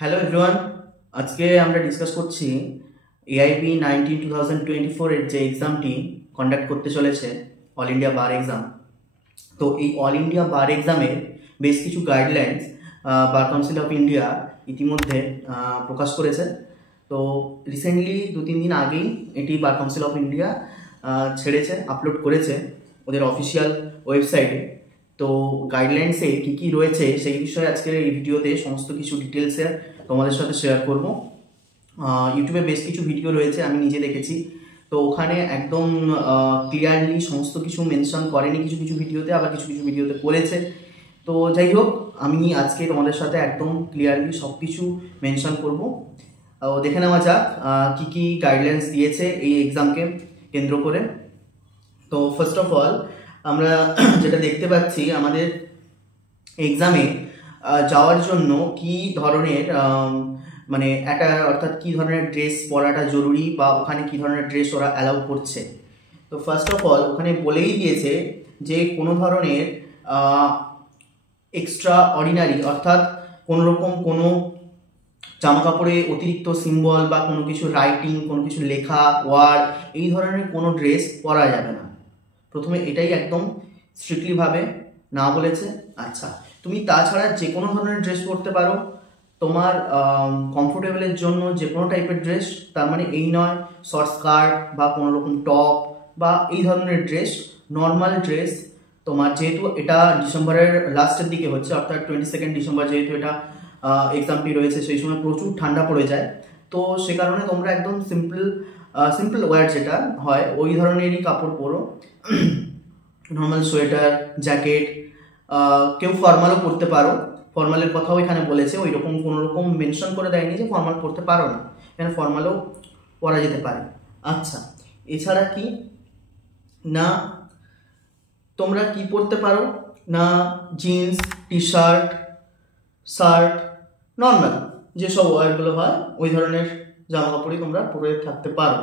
Hello everyone, আজকে আমরা discuss করছি এআইবি 2024 এর যে এক্সামটি কন্ডাক্ট করতে চলেছে অল ইন্ডিয়া বার এক্সাম। তো এই অল ইন্ডিয়া বার এক্সামের বেশ কিছু guidelines bar council of India ইতিমধ্যে প্রকাশ করেছে। তো রিসেন্টলি 2-3 দিন আগেই এটি বার কাউন্সিল অফ ইন্ডিয়া ছেড়েছে, আপলোড করেছে ওদের অফিসিয়াল ওয়েবসাইটে। তো গাইডলাইন্সে কী কী রয়েছে সেই বিষয়ে আজকের এই ভিডিওতে সমস্ত কিছু ডিটেলসে তোমাদের সাথে শেয়ার করব। ইউটিউবে বেশ কিছু ভিডিও রয়েছে, আমি নিজে দেখেছি। তো ওখানে একদম ক্লিয়ারলি সমস্ত কিছু মেনশন করেনি কিছু কিছু ভিডিওতে, আবার কিছু কিছু ভিডিওতে করেছে। তো যাই হোক, আমি আজকে তোমাদের সাথে একদম ক্লিয়ারলি সব কিছু মেনশন করব। দেখে নেওয়া যাক কী কী গাইডলাইন্স দিয়েছে এই এক্সামকে কেন্দ্র করে। তো ফার্স্ট অফ অল আমরা যেটা দেখতে পাচ্ছি, আমাদের এক্সামে যাওয়ার জন্য কি ধরনের মানে অর্থাৎ কি ধরনের ড্রেস পরাটা জরুরি, বা ওখানে কি ধরনের ড্রেস ওরা অ্যালাউ করছে। তো ফার্স্ট অফ অল ওখানে বলেই দিয়েছে যে কোনো ধরনের এক্সট্রা অর্ডিনারি, অর্থাৎ কোনোরকম কোনো জামা কাপড়ে অতিরিক্ত সিম্বল বা কোনো কিছু রাইটিং, কোনো কিছু লেখা ওয়ার্ড, এই ধরনের কোনো ড্রেস পরা যাবে না। প্রথমে এটাই একদম স্ট্রিক্টলিভাবে না বলেছে। আচ্ছা, তুমি তাছাড়া যে কোনো ধরনের ড্রেস পরতে পারো, তোমার কমফোর্টেবলের জন্য যে কোনো টাইপের ড্রেস। তার মানে এই নয় শর্ট স্কার্ট বা কোনো রকম টপ বা এই ধরনের ড্রেস, নর্মাল ড্রেস। তোমার যেহেতু এটা ডিসেম্বরের লাস্টের দিকে হচ্ছে, অর্থাৎ 22 ডিসেম্বর যেহেতু এটা এক্সামটি রয়েছে, সেই সময় প্রচুর ঠান্ডা পড়ে যায়। তো সে কারণে তোমরা একদম সিম্পল ওয়্যার যেটা হয় ওই ধরনেরই কাপড় পরো। নর্মাল সোয়েটার, জ্যাকেট, কেউ ফর্মালও পরতে পারো। ফর্মালের কথাও এখানে বলেছে, ওই রকম কোনো রকম মেনশন করে দেয়নি যে ফর্মাল পরতে পারো না, এখানে ফর্মালও পরা যেতে পারে। আচ্ছা, এছাড়া কি না তোমরা কি পরতে পারো না, jeans, T shirt, shirt, normal যেসব ওয়্যারগুলো হয় ওই ধরনের জামা কাপড়ই তোমরা পরে থাকতে পারো।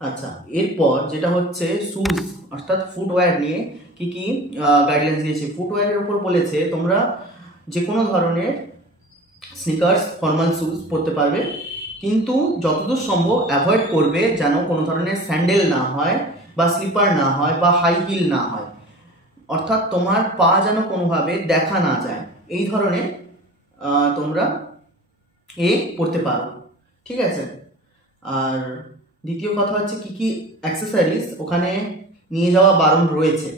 আচ্ছা, এরপর যেটা হচ্ছে শুজ, অর্থাৎ ফুটওয়্যার নিয়ে কি কি গাইডলাইন্স দিয়েছে। ফুটওয়্যারের উপর বলেছে তোমরা যে কোনো ধরনের স্নিকার্স, ফর্মাল শুজ পরতে পারবে, কিন্তু যতদূর সম্ভব অ্যাভয়েড করবে যেন কোনো ধরনের স্যান্ডেল না হয় বা স্লিপার না হয় বা হাই হিল না হয়, অর্থাৎ তোমার পা যেন কোনোভাবে দেখা না যায়, এই ধরনের তোমরা পরতে পারো। ঠিক আছে। আর দ্বিতীয় কথা হচ্ছে কি কি অ্যাক্সেসরিজ ওখানে নিয়ে যাওয়া বারণ রয়েছে।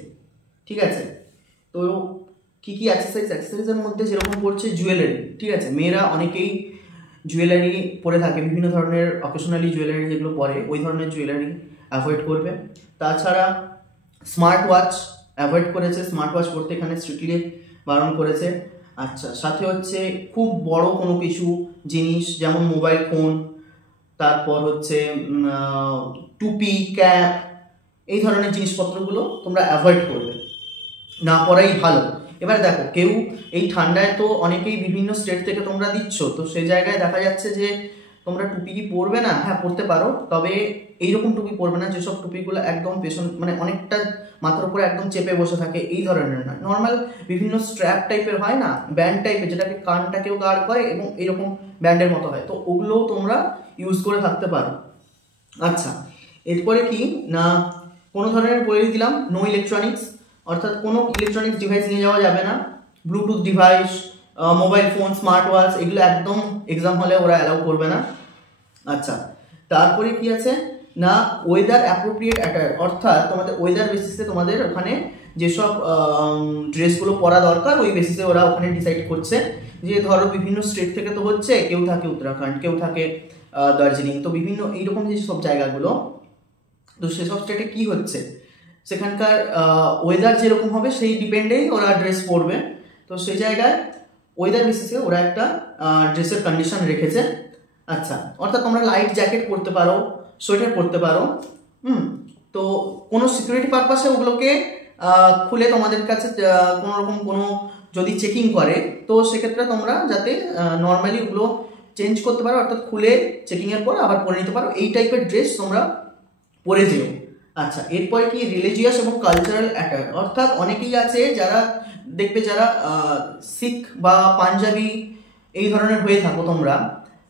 ঠিক আছে। তো কি কি অ্যাক্সেসরিজের মধ্যে যেরকম পড়ছে জুয়েলারি। ঠিক আছে, মেয়েরা অনেকেই জুয়েলারি পরে থাকে, বিভিন্ন ধরনের অকেশনালি জুয়েলারি যেগুলো পরে ওই ধরনের জুয়েলারি অ্যাভয়েড করবে। তাছাড়া স্মার্ট ওয়াচ অ্যাভয়েড করেছে, স্মার্ট ওয়াচ পরতে এখানে স্ট্রিক্টলি বারণ করেছে। আচ্ছা, সাথে হচ্ছে খুব বড় কোনো কিছু জিনিস যেমন মোবাইল ফোন, তারপর হচ্ছে টুপি, ক্যাপ, এই ধরনের জিনিসপত্রগুলো তোমরা অ্যাভয়েড করবে, না পরাই ভালো। এবার দেখো, কেউ এই ঠান্ডায় তো অনেকেই বিভিন্ন স্টেট থেকে তোমরা দিচ্ছ, তো সেই জায়গায় দেখা যাচ্ছে যে তোমরা টুপি কি পরবে না, হ্যাঁ পরতে পারো, তবে এইরকম টুপি পরবে না যেসব টুপিগুলো একদম পেছন মানে অনেকটা মাথার উপরে একদম চেপে বসে থাকে, এই ধরনের নয়। নর্মাল বিভিন্ন স্ট্র্যাপ টাইপের হয় না, ব্যান্ড টাইপের, যেটাকে কানটাকেও গার্ড করে এবং এরকম ব্যান্ডের মতো হয়, তো ওগুলোও তোমরা ইউজ করে থাকতে পারো। আচ্ছা, এরপরে কি না কোনো ধরনের বলে দিলাম নো ইলেকট্রনিক্স, অর্থাৎ কোনো ইলেকট্রনিক্স ডিভাইস নিয়ে যাওয়া যাবে না। Bluetooth device, mobile phone, smart watch, এগুলো একদম এক্সাম হলে ওরা অ্যালাউ করবে না। আচ্ছা, তারপরে কি আছে না ওয়েদার অ্যাপ্রোপ্রিয়েট অ্যাটায়ার, অর্থাৎ তোমাদের ওয়েদার বেসিসে তোমাদের ওখানে যেসব ড্রেসগুলো পরা দরকার ওই বেসিসে ওরা ওখানে ডিসাইড করছে। যে ধরো বিভিন্ন স্টেট থেকে তো হচ্ছে, কেউ থাকে উত্তরাখণ্ড, কেউ থাকে দার্জিলিং, তো বিভিন্ন এইরকম যেসব জায়গাগুলো, তো সেসব স্টেটে কি হচ্ছে সেখানকার ওয়েদার যেরকম হবে সেই ডিপেন্ডেই ওরা ড্রেস পরবে। তো সেই জায়গায় ওয়েদার বেসিসে ওরা একটা ড্রেসের কন্ডিশন রেখেছে। আচ্ছা, অর্থাৎ তোমরা লাইট জ্যাকেট পরতে পারো, সোয়েটার পরতে পারো। তো কোনো সিকিউরিটি পারপাসে ওগুলোকে খুলে তোমাদের কাছে কোনো রকম কোনো যদি চেকিং করে, তো সেক্ষেত্রে তোমরা যাতে নর্মালি ওগুলো চেঞ্জ করতে পারো, অর্থাৎ খুলে চেকিংয়ের পর আবার পরে নিতে পারো, এই টাইপের ড্রেস তোমরা পরে যেও। আচ্ছা, এরপরে কি রিলিজিয়াস এবং কালচারাল অ্যাটায়ার, অর্থাৎ অনেকেই আছে যারা দেখবে যারা শিখ বা পাঞ্জাবি এই ধরনের হয়ে থাকো তোমরা,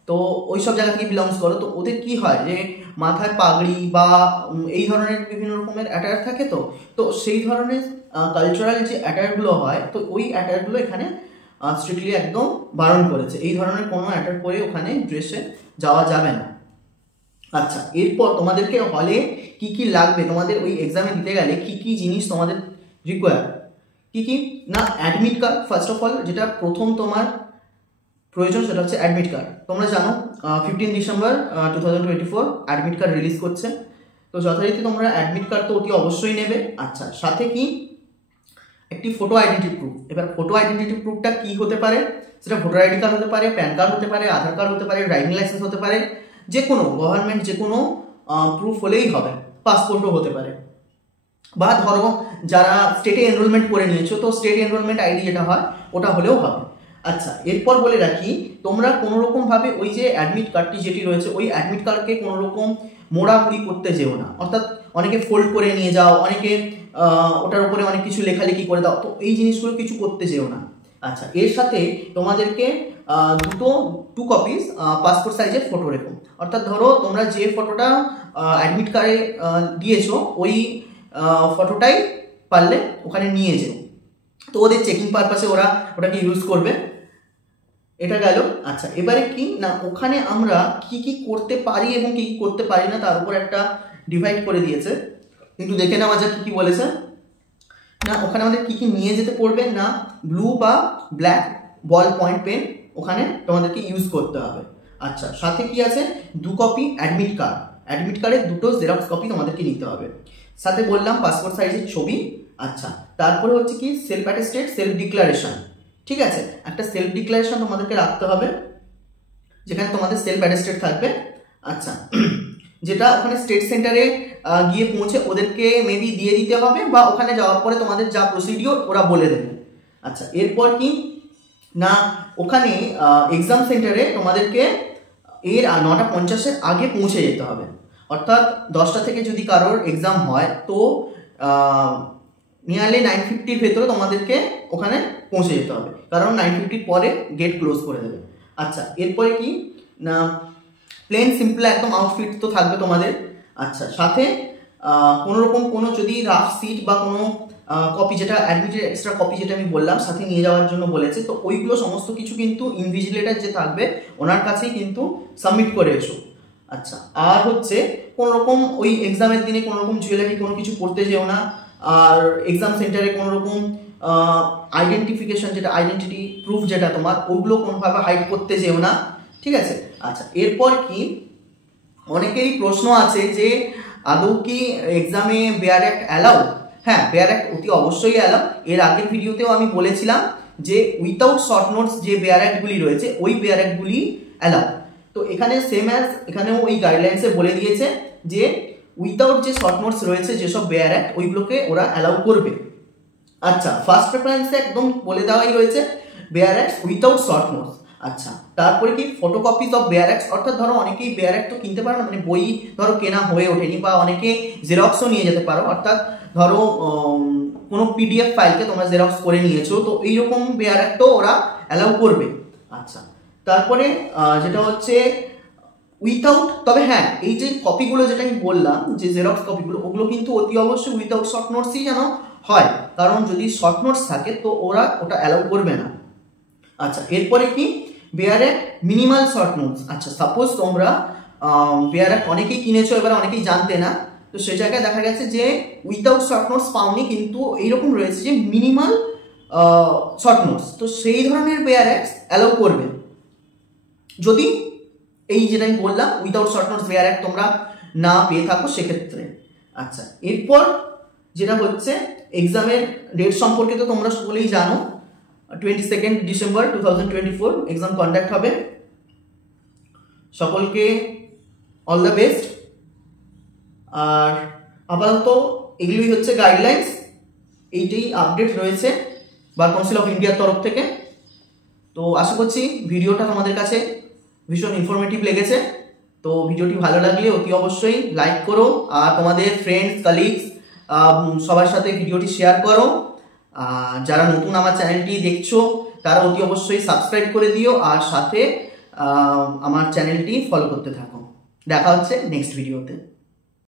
তো ওই সব জায়গা থেকে বিলংস করো, তো ওদের কি হয় যে মাথায় পাগড়ি বা এই ধরনের বিভিন্ন রকমের অ্যাটায়ার থাকে, তো সেই ধরনের কালচারাল যে অ্যাটায়ারগুলো হয়, তো ওই অ্যাটায়ারগুলো এখানে স্ট্রিক্টলি একদম বারণ করেছে। এই ধরনের কোনো অ্যাটায়ার পরে ওখানে ড্রেসে যাওয়া যাবে না। আচ্ছা, এরপর তোমাদেরকে হলে কি কি লাগবে, তোমাদের ওই এক্সামে দিতে গেলে কি কি জিনিস তোমাদের রিকোয়ার, কি না, admit card first of all, যেটা প্রথম তোমার প্রয়োজন সেটা হচ্ছে অ্যাডমিট কার্ড। তোমরা জানো 15 ডিসেম্বর 2024 অ্যাডমিট কার্ড রিলিজ করছে, তো যথারীতি তোমরা অ্যাডমিট কার্ড তো অতি অবশ্যই নেবে। আচ্ছা, সাথে কি একটি ফটো আইডেন্টি প্রুফ। এবার ফটো আইডেন্টি প্রুফটা কি হতে পারে, সেটা ভোটার আইডি কার্ড হতে পারে, প্যান কার্ড হতে পারে, আধার কার্ড হতে পারে, ড্রাইভিং লাইসেন্স হতে পারে, যে কোনো গভর্নমেন্ট যে কোনো প্রুফ হলেই হবে, পাসপোর্টও হতে পারে, বা ধরো যারা স্টেটে এনরোলমেন্ট করে নিয়েছো তো স্টেট এনরোলমেন্ট আইডি যেটা হয় ওটা হলেও হবে। আচ্ছা, এরপর বলে রাখি তোমরা কোনো রকম ভাবে ওই যে অ্যাডমিট কার্ডটি যেটি রয়েছে ওই অ্যাডমিট কার্ডকে কোনো রকম মোড়ামুড়ি করতে যেও না, অর্থাৎ অনেকে ফোল্ড করে নিয়ে যাও, অনেকে ওটার উপরে অনেক কিছু লেখালেখি করে দাও, তো এই জিনিসগুলো কিছু করতে যেও না। আচ্ছা, এর সাথে তোমাদেরকে টু কপিস পাসপোর্ট সাইজের ফটো রেখো, অর্থাৎ ধরো তোমরা যে ফটোটা অ্যাডমিট কার্ডে দিয়েছো ওই ফটোটাই পারলে ওখানে নিয়ে যেও, তো ওদের চেকিং পারপাসে ওরা ওটাকে ইউজ করবে। এটা গেল। আচ্ছা, এবারে কি না, ওখানে আমরা কি কি করতে পারি এবং কি কি করতে পারি না তার উপর একটা ডিভাইড করে দিয়েছে, কিন্তু দেখে নেওয়া যাক কি কি বলেছে। না, ওখানে আমাদের কি কি নিয়ে যেতে পড়বে না, ব্লু বা ব্ল্যাক বল পয়েন্ট পেন ওখানে তোমাদেরকে ইউজ করতে হবে। আচ্ছা, সাথে কি আছে, 2 কপি অ্যাডমিট কার্ড, অ্যাডমিট কার্ডের 2টো জেরক্স কপি তোমাদেরকে নিতে হবে, সাথে বললাম পাসপোর্ট সাইজের ছবি। আচ্ছা, তারপরে হচ্ছে কি সেলফ অ্যাটেস্টেড সেলফ ডিক্লারেশন, ঠিক আছে, একটা সেলফ ডিক্লারেশন তোমাদেরকে রাখতে হবে যেখানে তোমাদের সেলফ অ্যাটেস্টেড থাকবে। আচ্ছা, যেটা ওখানে স্টেট সেন্টারে গিয়ে পৌঁছে ওদেরকে মেবি দিয়ে দিতে হবে, বা ওখানে যাওয়ার পরে তোমাদের যা প্রসিডিওর ওরা বলে দেবে। আচ্ছা, এরপর কি না, ওখানে এক্সাম সেন্টারে তোমাদেরকে এর 9:50 আগে পৌঁছে যেতে হবে, অর্থাৎ 10টা থেকে যদি কারোর এক্সাম হয় তো নিয়ারলি 9:50 ভেতরে তোমাদেরকে ওখানে পৌঁছে যেতে হবে, কারণ 9:50 পরে গেট ক্লোজ করে দেবে। আচ্ছা, এরপরে কি না, প্লেন সিম্পল একদম আউটফিট তো থাকবে তোমাদের। আচ্ছা, সাথে কোনো রকম কোনো যদি রাফ সিট বা কোনো কপি, যেটা অ্যাডমিটের এক্সট্রা কপি যেটা আমি বললাম সাথে নিয়ে যাওয়ার জন্য বলেছে, তো ওইগুলো সমস্ত কিছু কিন্তু ইনভিজিলেটর যে থাকবে ওনার কাছেই কিন্তু সাবমিট করে এসো। আচ্ছা, আর হচ্ছে কোনো রকম ওই এক্সামের দিনে কোনো রকম জুয়েলারি কোনো কিছু পড়তে যেও না, আর এক্সাম সেন্টারে কোনো রকম আইডেন্টিফিকেশন যেটা আইডেন্টিটি প্রুফ যেটা তোমার ওগুলো কোনোভাবে হাইড করতে যেও না, ঠিক আছে। আচ্ছা, এরপর কি অনেকেরই প্রশ্ন আছে যে আদৌ কি এক্সামে বেয়ার অ্যাক্ট অ্যালাউ? হ্যাঁ, বেয়ার অ্যাক্ট অতি অবশ্যই অ্যালাউ। এর আগের ভিডিওতেও আমি বলেছিলাম যে উইথাউট শর্ট নোটস যে বেয়ার অ্যাক্টগুলি রয়েছে ওই বেয়ার অ্যাক্টগুলি অ্যালাউ, তো এখানে সেম অ্যাজ এখানেও ওই গাইডলাইন্সে বলে দিয়েছে যে উইথাউট যে শর্ট নোটস রয়েছে যেসব বেয়ার অ্যাক্ট ওইগুলোকে ওরা অ্যালাউ করবে। আচ্ছা, ফার্স্ট প্রেফারেন্সে একদম বলে দেওয়াই রয়েছে bare acts without short notes. আচ্ছা, তারপরে কি ফটোকপিজ অফ বেয়ার অ্যাক্টস, অর্থাৎ ধরো অনেকেই বেয়ার অ্যাক্ট তো কিনতে পারো না, মানে বই ধরো কেনা হয়ে ওঠেনি, বা অনেকে জেরক্সও নিয়ে যেতে পারো, অর্থাৎ ধরো কোনো পিডিএফ ফাইলকে তোমরা জেরক্স করে নিয়েছো, তো এইরকম বেয়ার অ্যাক্টও ওরা অ্যালাউ করবে। আচ্ছা, তারপরে যেটা হচ্ছে উইথাউট, তবে হ্যাঁ এই যে কপিগুলো যেটা আমি বললাম যে জেরক্স কপিগুলো ওগুলো কিন্তু অতি অবশ্যই উইথাউট শর্ট নোটসই যেন হয়, কারণ যদি শর্ট নোটস থাকে তো ওরা ওটা অ্যালাউ করবে না। আচ্ছা, এরপরে কি bare act minimal short notes. আচ্ছা, সাপোজ তোমরা বেয়ার অ্যাক্ট অনেকেই কিনেছো, এবার অনেকেই জানতে না, তো সেই জায়গায় দেখা গেছে যে উইথাউট শর্ট নোটস পাওনি, কিন্তু এইরকম রয়েছে যে মিনিমাল শর্ট নোটস, তো সেই ধরনের বেয়ার অ্যাক্টস অ্যালাউ করবে যদি এই যেটা আমি বললাম without short notes bare act তোমরা না পেয়ে থাকো সেক্ষেত্রে। আচ্ছা, এরপর যেটা হচ্ছে এক্সামের ডেট সম্পর্কে তো তোমরা সকলেই জানো, 22 ডিসেম্বর 2024 এক্সাম কন্ডাক্ট হবে। সকলকে অল দ্য বেস্ট। আর আপাতত এগুলোই হচ্ছে গাইডলাইন্স, এইটাই আপডেট রয়েছে বার কাউন্সিল অফ ইন্ডিয়ার তরফ থেকে। তো আশা করছি ভিডিওটা তোমাদের কাছে ভীষণ ইনফরমেটিভ লেগেছে, তো ভিডিওটি ভালো লাগলে অতি অবশ্যই লাইক করো, আর তোমাদের ফ্রেন্ডস কলিগস সবার সাথে ভিডিওটি শেয়ার করো। যারা নতুন আমার চ্যানেলটি দেখছো তারা অতি অবশ্যই সাবস্ক্রাইব করে দিও আর সাথে আমার চ্যানেলটি ফলো করতে থাকো। দেখা হচ্ছে নেক্সট ভিডিওতে।